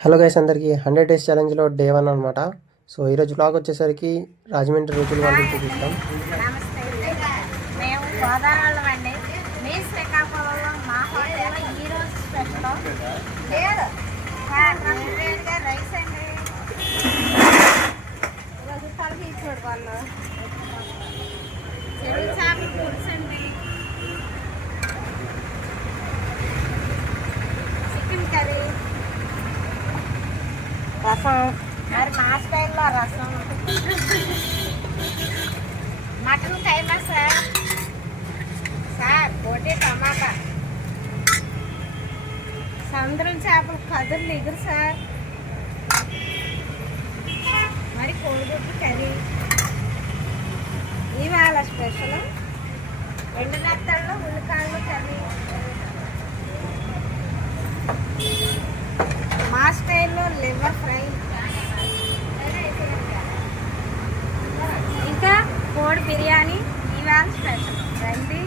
Hello guys, అందరికీ 100 days ఛాలెంజ్లో day 1 అనమాట. So ఈరోజు బ్లాగ్ వచ్చేసరికి రాజమండ్రి రుచులు వంటలు చూపిస్తాం. మేము గోదావరిలో అండి. మీ శ్రీకాకుళంలో మా హోటల్లో ఈరోజు స్పెషల్ రైస్ అండి. ఈరోజు తలకి చూడు వాళ్ళు చెరువు చేపల పులుసు అండి, చికెన్ కర్రీ, రసం, మరి మా స్టైల్లో రసం, మటన్ కైమా సార్, బోటి టమాటా, సముద్రం చేపలు కదుర్లు ఎగురు సార్, మరి కోడిగుడ్డు కర్రీ. ఇవాళ స్పెషల్ ఎండు నెత్తళ్ళు ఉల్లికాయలు కర్రీ. మా స్టైల్లో లివర్ ఫ్రై, ఇంకా కోడి బిర్యానీ. ఇవాళ స్పెషల్ రండి.